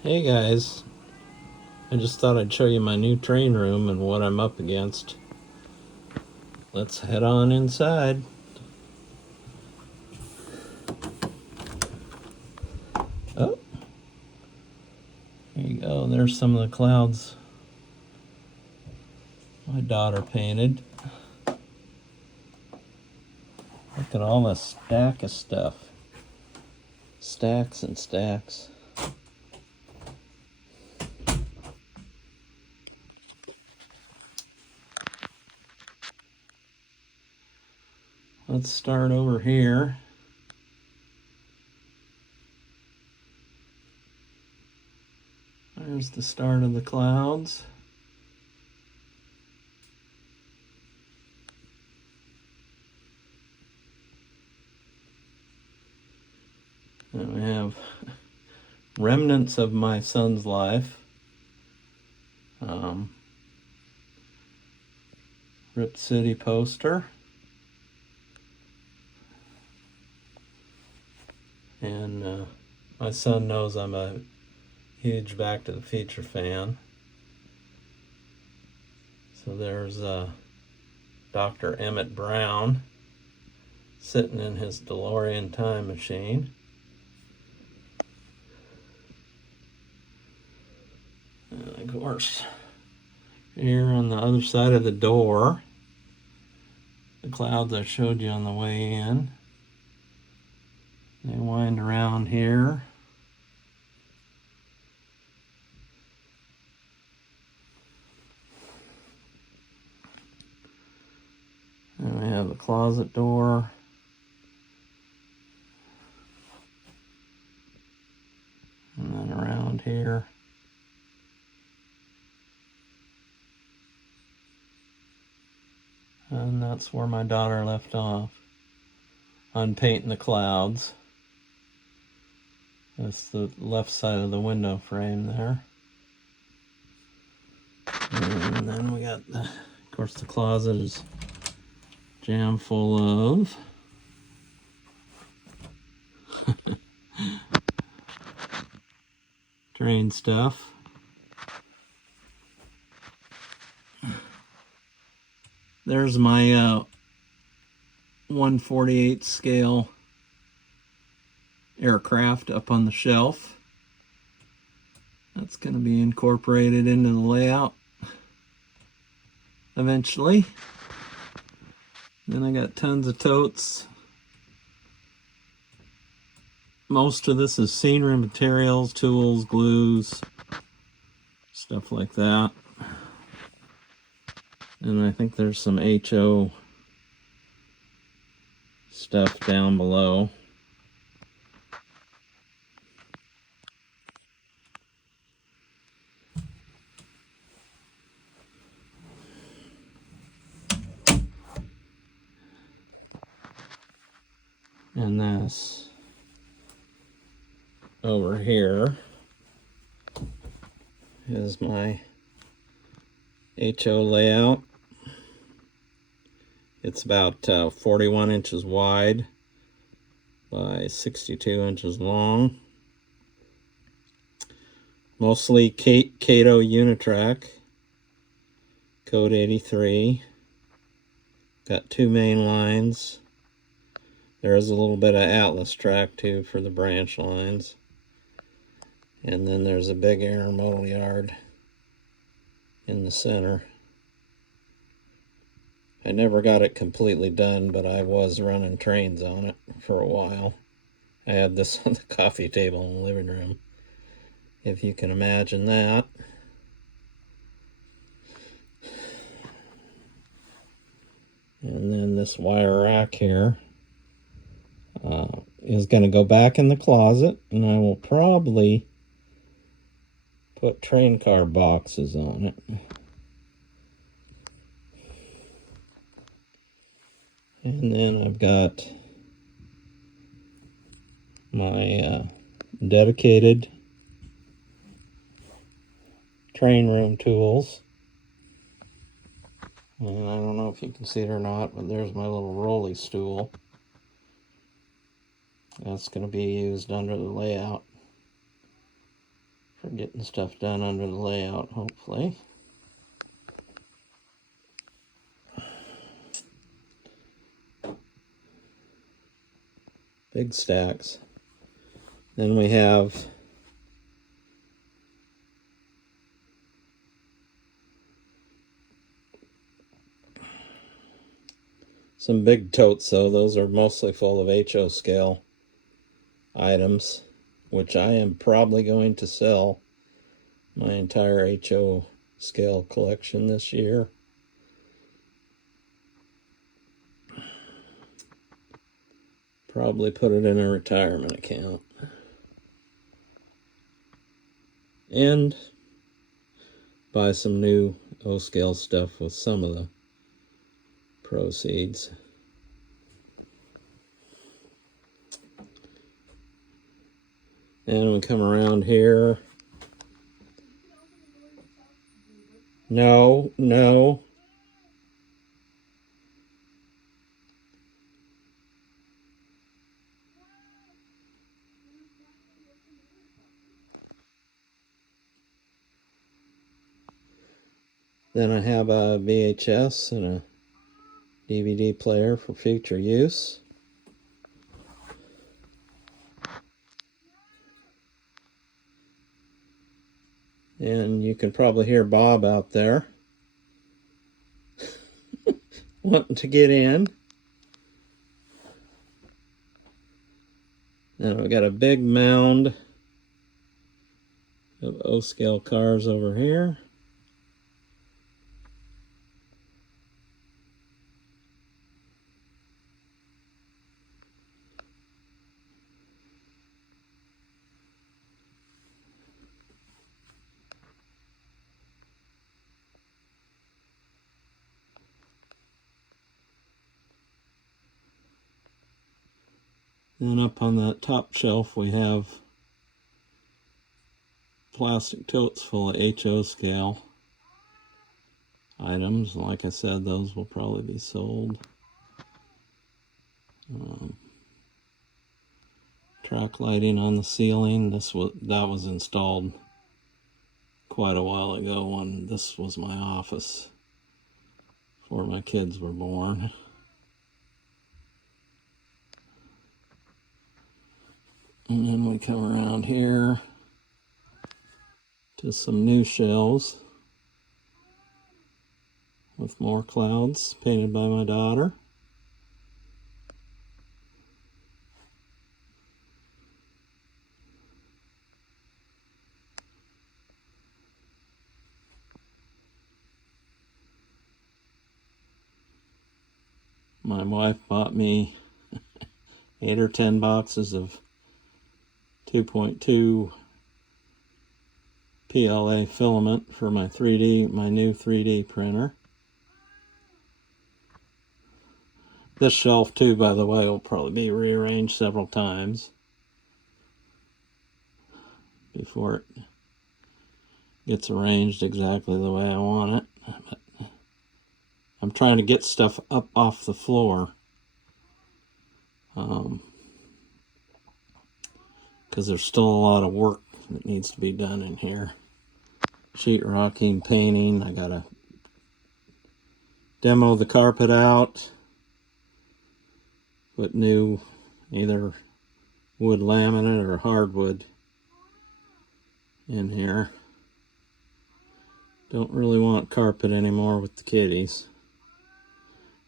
Hey guys, I just thought I'd show you my new train room and what I'm up against. Let's head on inside. Oh, there you go. There's some of the clouds my daughter painted. Look at all the stack of stuff. Stacks and stacks. Let's start over here. There's the start of the clouds. And we have remnants of my son's life. Rip City poster. And my son knows I'm a huge Back to the Future fan. So there's Dr. Emmett Brown sitting in his DeLorean time machine. And of course, here on the other side of the door, the clouds I showed you on the way in, they wind around here. And we have the closet door. And then around here. And that's where my daughter left off on painting the clouds. That's the left side of the window frame there. And then we got, of course, the closet is jam full of train stuff. There's my 1/48 scale aircraft up on the shelf. That's going to be incorporated into the layout eventually. Then I got tons of totes. Most of this is scenery materials, tools, glues, stuff like that. And I think there's some HO stuff down below. And this over here is my HO layout. It's about 41 inches wide by 62 inches long. Mostly Kato Unitrack, code 83. Got two main lines. There is a little bit of Atlas track too for the branch lines. And then there's a big intermodal yard in the center. I never got it completely done, but I was running trains on it for a while. I had this on the coffee table in the living room, if you can imagine that. And then this wire rack here is going to go back in the closet, and I will probably put train car boxes on it. And then I've got my dedicated train room tools. And I don't know if you can see it or not, but there's my little rolly stool. That's going to be used under the layout for for getting stuff done under the layout, hopefully. Big stacks. Then we have some big totes, though. Those are mostly full of HO scale items, which I am probably going to sell my entire HO scale collection this year. Probably put it in a retirement account. And buy some new O-scale stuff with some of the proceeds. And we come around here. No. Then I have a VHS and a DVD player for future use. And you can probably hear Bob out there wanting to get in. And I've got a big mound of O-scale cars over here. Then up on that top shelf we have plastic totes full of HO scale items. Like I said, those will probably be sold. Track lighting on the ceiling. That was installed quite a while ago when this was my office before my kids were born. And then we come around here to some new shelves with more clouds painted by my daughter. My wife bought me 8 or 10 boxes of 2.2 PLA filament for my new 3D printer. This shelf too, by the way, will probably be rearranged several times before it gets arranged exactly the way I want it. But I'm trying to get stuff up off the floor. Because there's still a lot of work that needs to be done in here. Sheetrocking, painting. I gotta demo the carpet out. Put new either wood laminate or hardwood in here. Don't really want carpet anymore with the kitties.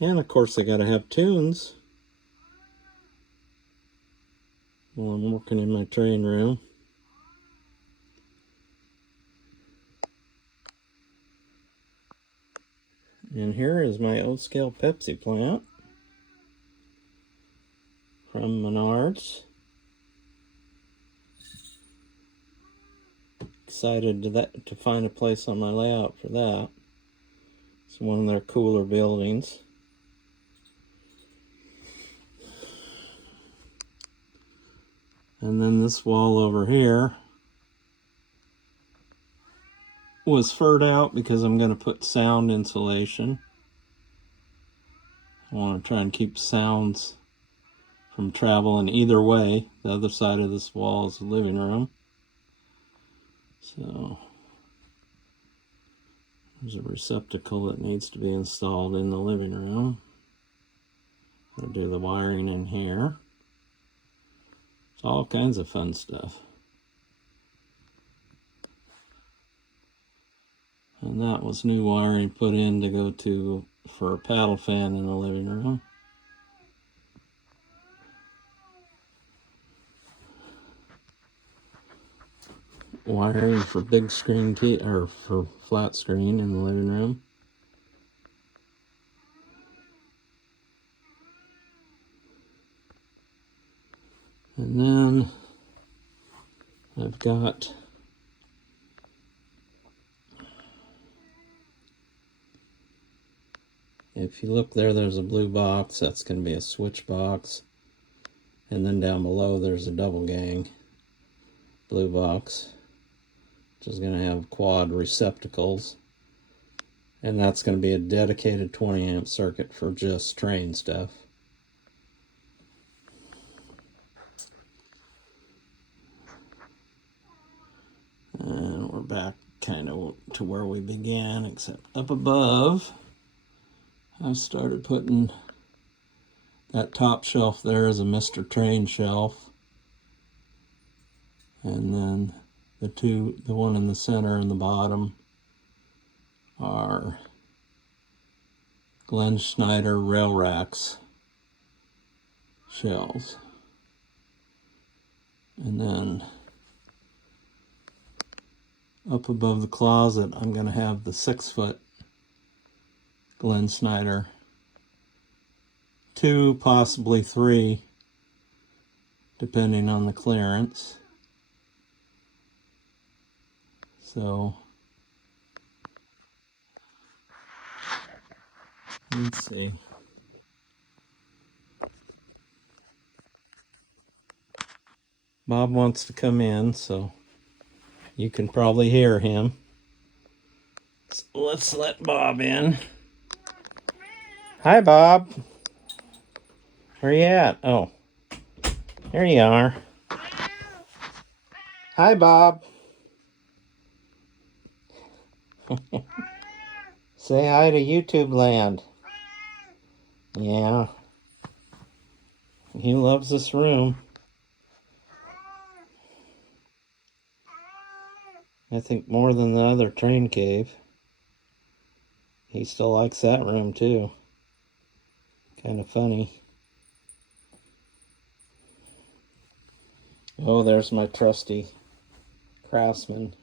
And of course I gotta have tunes while I'm working in my train room. And here is my O-scale Pepsi plant from Menards. Excited to find a place on my layout for that. It's one of their cooler buildings. And then this wall over here was furred out because I'm going to put sound insulation. I want to try and keep sounds from traveling either way. The other side of this wall is the living room. So there's a receptacle that needs to be installed in the living room. I'll do the wiring in here. It's all kinds of fun stuff. And that was new wiring put in to go to for a paddle fan in the living room. Wiring for big screen or for flat screen in the living room. And then I've got if you look there, there's a blue box. That's going to be a switch box. And then down below, there's a double gang blue box, which is going to have quad receptacles. And that's going to be a dedicated 20 amp circuit for just train stuff. And we're back kind of to where we began, except up above, I started putting that top shelf there is a Mr. Train shelf. And then the one in the center and the bottom are Glenn Schneider Rail Racks shelves. And then up above the closet, I'm going to have the 6-foot Glenn Schneider, 2, possibly 3, depending on the clearance. So let's see. Bob wants to come in, so you can probably hear him. So let's let Bob in. Hi, Bob. Where you at? Oh, there you are. Hi, Bob. Say hi to YouTube land. Yeah. He loves this room. I think more than the other train cave. He still likes that room too. Kind of funny. Oh, there's my trusty Craftsman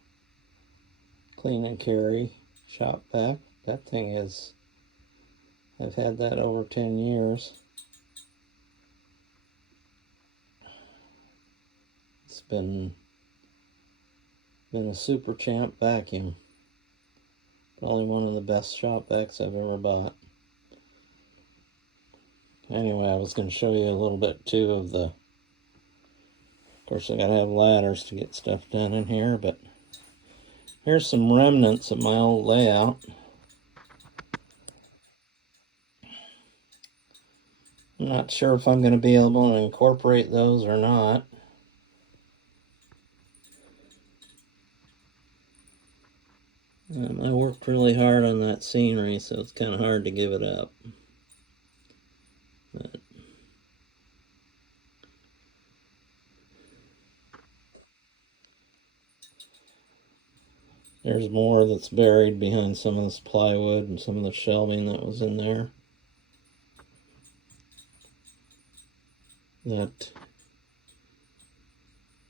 clean and carry shop vac. That thing is, I've had that over 10 years. It's been a super champ vacuum. Probably one of the best shop vacs I've ever bought. Anyway, I was going to show you a little bit too of the, of course I gotta have ladders to get stuff done in here, but here's some remnants of my old layout. I'm not sure if I'm going to be able to incorporate those or not. I worked really hard on that scenery, so it's kind of hard to give it up. But there's more that's buried behind some of this plywood and some of the shelving that was in there. That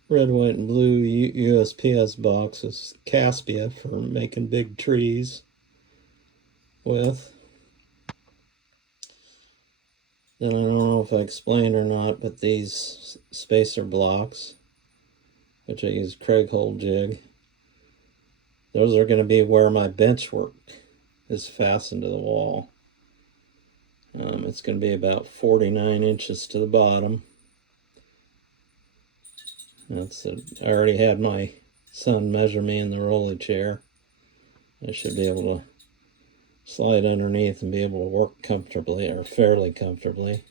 red, white, and blue USPS box is Caspia for making big trees with. Then I don't know if I explained or not, but these spacer blocks, which I use Craig Hole jig, those are going to be where my bench work is fastened to the wall. It's going to be about 49 inches to the bottom. I already had my son measure me in the rolly chair. I should be able to slide underneath and be able to work comfortably, or fairly comfortably,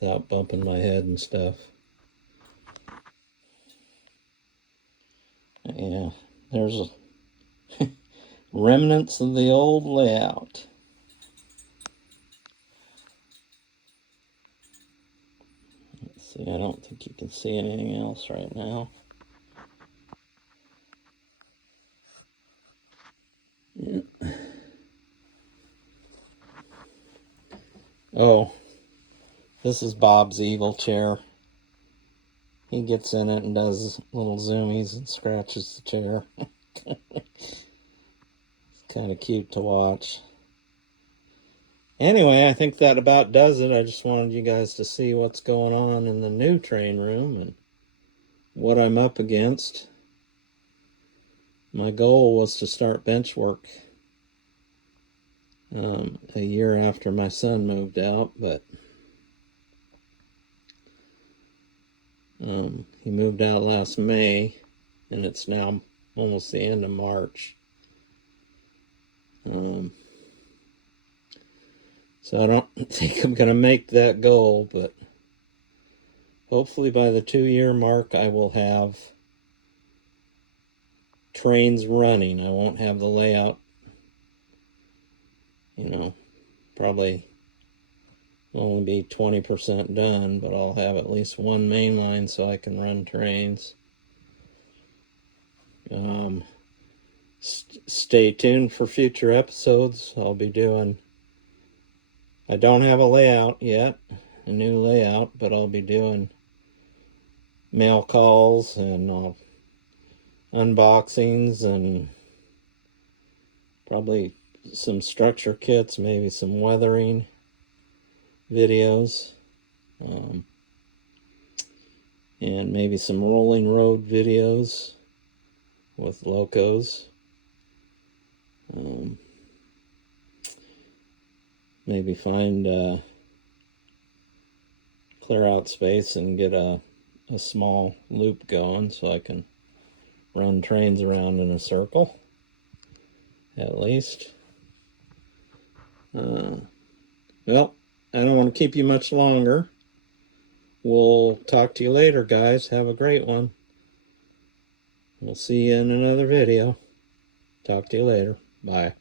without bumping my head and stuff. Yeah, There's remnants of the old layout. Let's see, I don't think you can see anything else right now. Yeah. Oh, this is Bob's evil chair. He gets in it and does little zoomies and scratches the chair. It's kind of cute to watch. Anyway, I think that about does it. I just wanted you guys to see what's going on in the new train room and what I'm up against. My goal was to start bench work a year after my son moved out, but he moved out last May, and it's now almost the end of March. So I don't think I'm going to make that goal, but hopefully by the 2-year mark I will have trains running. I won't have the layout, probably only be 20% done, but I'll have at least one main line so I can run trains. Stay tuned for future episodes. I'll be doing, I don't have a layout yet, a new layout, but I'll be doing mail calls and unboxings and probably some structure kits, maybe some weathering videos, and maybe some rolling road videos with locos. Maybe find clear out space and get a small loop going so I can run trains around in a circle, at least. Well, I don't want to keep you much longer. We'll talk to you later, guys. Have a great one. We'll see you in another video. Talk to you later. Bye.